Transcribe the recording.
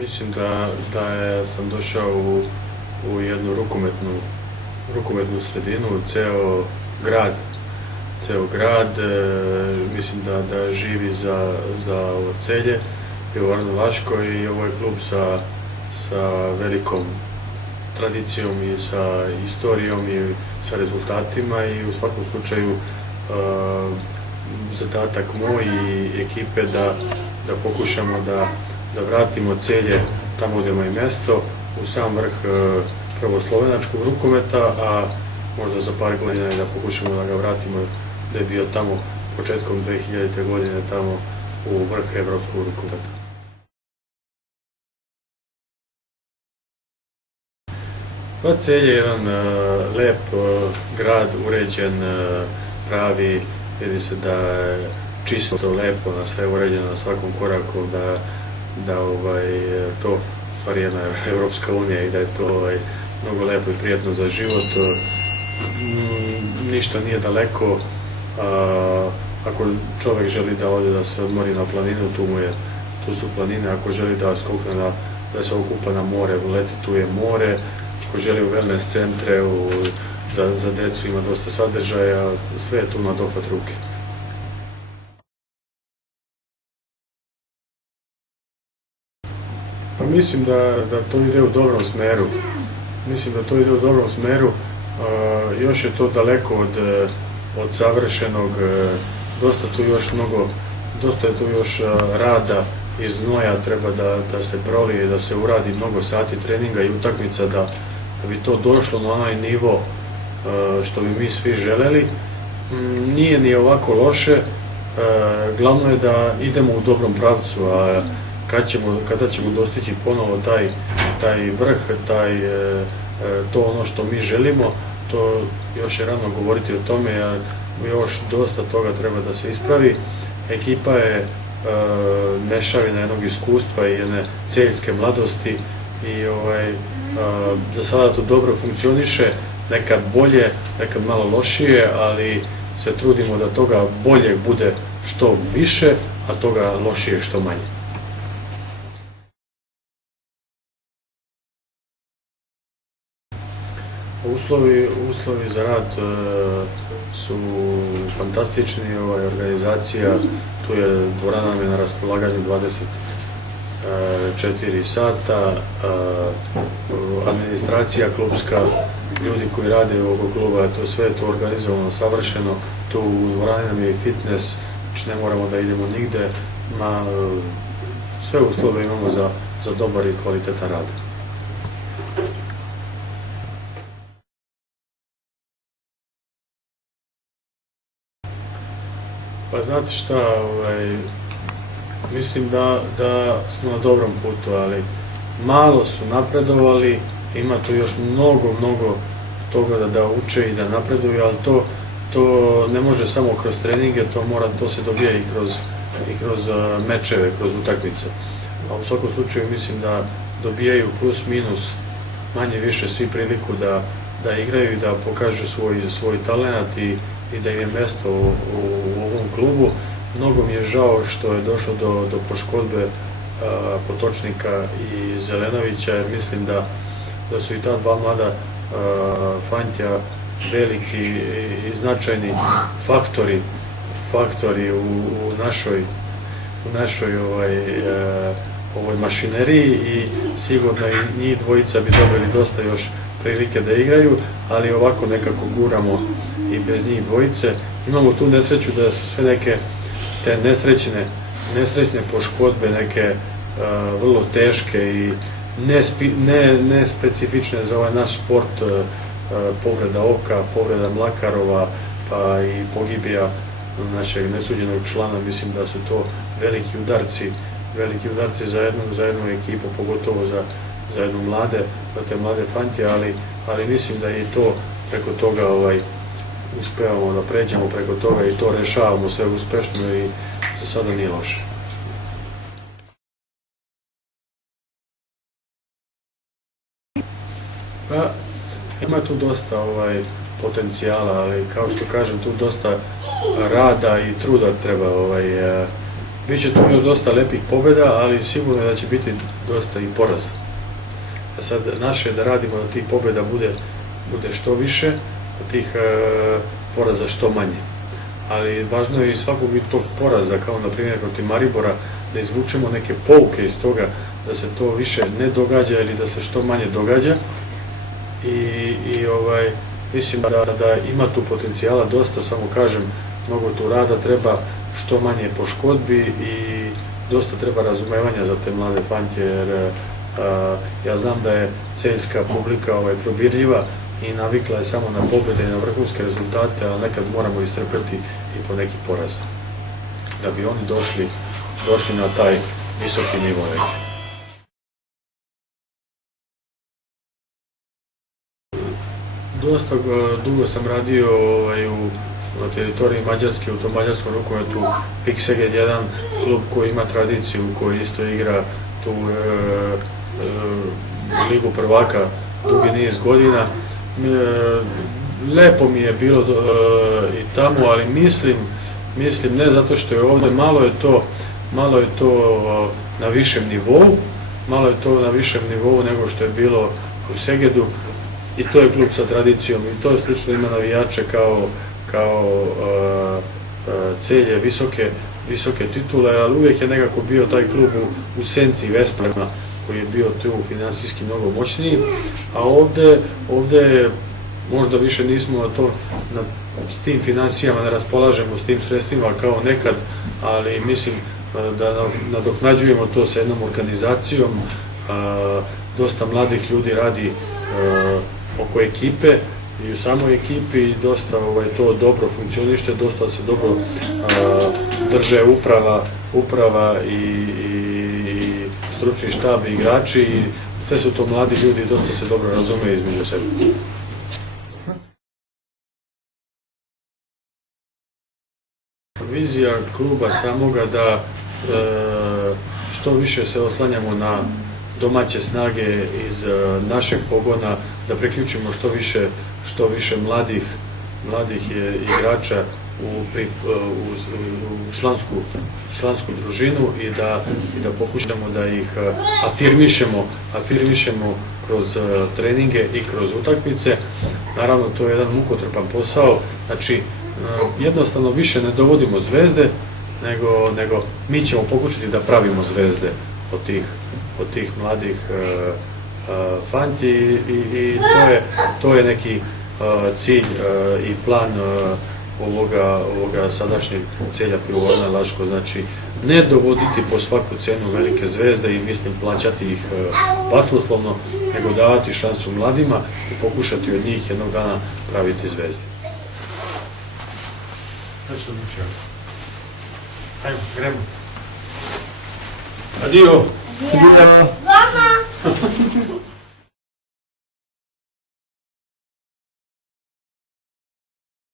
Mislim da sam došao u jednu rukometnu sredinu, ceo grad, mislim da živi za Celje, Pivovarnu Laško, i ovo je klub sa velikom tradicijom i sa istorijom i sa rezultatima, i u svakom slučaju zadatak moj i ekipe da pokušamo da vratimo Celje tamo gde mu je mesto, u sam vrh prvo slovenačkog rukometa, a možda za par godina da pokušamo da ga vratimo da je bio tamo početkom 2000. godine, tamo u vrh evropskog rukometa. Pa Celje je jedan lep grad, uređen, pravi, vidi se da je čisto, lepo, na sve uređeno na svakom koraku, da to stvari jedna Evropska unija i da je to mnogo lepo i prijetno za život. Ništa nije daleko, ako čovek želi da ode da se odmori na planinu, tu su planine, ako želi da skokne da se okupa na more, leti, tu je more, ako želi u wellness centre, za decu ima dosta sadržaja, sve je tu na dohvat ruke. Pa mislim da to ide u dobrom smeru. Još je to daleko od savršenog, dosta je tu još rada i znoja, treba da se prolije, da se uradi mnogo sati treninga i utakmica da bi to došlo na onaj nivo što bi mi svi želeli. Nije ni ovako loše, glavno je da idemo u dobrom pravcu, a kada ćemo dostići ponovo taj vrh, to ono što mi želimo, to još je rano govoriti o tome, a još dosta toga treba da se ispravi. Ekipa je mešavina jednog iskustva i jedne celjske mladosti i za sada to dobro funkcioniše, nekad bolje, nekad malo lošije, ali se trudimo da toga boljeg bude što više, a toga lošijeg što manje. Uslovi za rad su fantastični, organizacija, tu je dvorana nam je na raspolaganju 24 sata, administracija klubska, ljudi koji rade u ovog kluba, sve je to organizovano savršeno, tu u dvorani nam je i fitness, znači ne moramo da idemo nigde, sve uslove imamo za dobar i kvalitetan rad. Pa znate šta, mislim da smo na dobrom putu, ali malo su napredovali, ima tu još mnogo toga da uče i da napreduju, ali to ne može samo kroz treninge, to se dobija i kroz mečeve, kroz utakmice. A u svakom slučaju mislim da dobijaju plus minus manje više svi priliku da igraju i da pokažu svoj talent i da im je mesto u ovom klubu. Mnogo mi je žao što je došlo do poškodbe Potočnika i Zelenovića, jer mislim da su i ta dva mlada fantja veliki i značajni faktori u našoj ovoj mašineriji, i sigurno i njih dvojica bi dobili dosta još prilike da igraju, ali ovako nekako guramo i bez njih dvojice. Imamo tu nesreću da su sve neke te nesrećne poškodbe, neke vrlo teške i nespecifične za ovaj naš sport, povreda oka, povreda Mlakarova, pa i pogibija našeg nesuđenog člana. Mislim da su to veliki udarci za jednu ekipu, pogotovo za jednu te mlade fantje, ali mislim da i to preko toga uspevamo da pređemo preko toga i to rešavamo sve uspešno i za sada nije loše. Pa, ima tu dosta potencijala, ali kao što kažem, tu dosta rada i truda treba. Biće tu još dosta lepih pobjeda, ali sigurno je da će biti dosta i poraza. A sad naše je da radimo da tih pobjeda bude što više, da tih poraza što manje. Ali važno je i svakog tog poraza, kao na primjer protiv Maribora, da izvučemo neke pouke iz toga, da se to više ne događa ili da se što manje događa. Mislim da ima tu potencijala dosta, samo kažem, mnogo tu rada, treba što manje poškodbi i dosta treba razumevanja za te mlade fantje, jer ja znam da je celjska publika probirljiva i navikla je samo na pobjede i na vrhunske rezultate, ali nekad moramo istrpeti i po neki poraz, da bi oni došli na taj visoki nivo. Dosta dugo sam radio na teritoriji Mađarske, u tom mađarskom rukometu. PIK Szeged, jedan klub koji ima tradiciju, koji isto igra tu ligu prvaka dugi niz godina. Lepo mi je bilo i tamo, ali mislim ne zato što je ovdje, malo je to na višem nivou, nego što je bilo u Segedu. I to je klub sa tradicijom i to je slično, ima navijače kao Celje, visoke titule, ali uvijek je nekako bio taj klub u senci Vesprema, koji je bio tu finansijski mnogo moćniji, a ovdje možda više nismo s tim financijama, ne raspolažemo s tim sredstvima kao nekad, ali mislim da nadoknađujemo to sa jednom organizacijom. Dosta mladih ljudi radi oko ekipe i u samoj ekipi, dosta to dobro funkcioniše, dosta se dobro drže uprava i stručni štab i igrači, i sve su to mladi ljudi i dosta se dobro razume između sebe. Vizija kluba samoga da što više se oslanjamo na domaće snage iz našeg pogona, da priključimo što više mladih igrača u člansku družinu i da pokušamo da ih afirmišemo kroz treninge i kroz utakmice. Naravno, to je jedan mukotrpan posao, znači jednostavno više ne dovodimo zvezde, nego mi ćemo pokušati da pravimo zvezde od tih mladih fanti i to je neki cilj i plan ovoga sadašnjeg Celja Pivovarna Laško, znači ne dovoditi po svaku cenu velike zvezde i mislim plaćati ih basnoslovno, nego davati šansu mladima i pokušati od njih jednog dana praviti zvezde. Ajmo, gremo. Adio! Mama!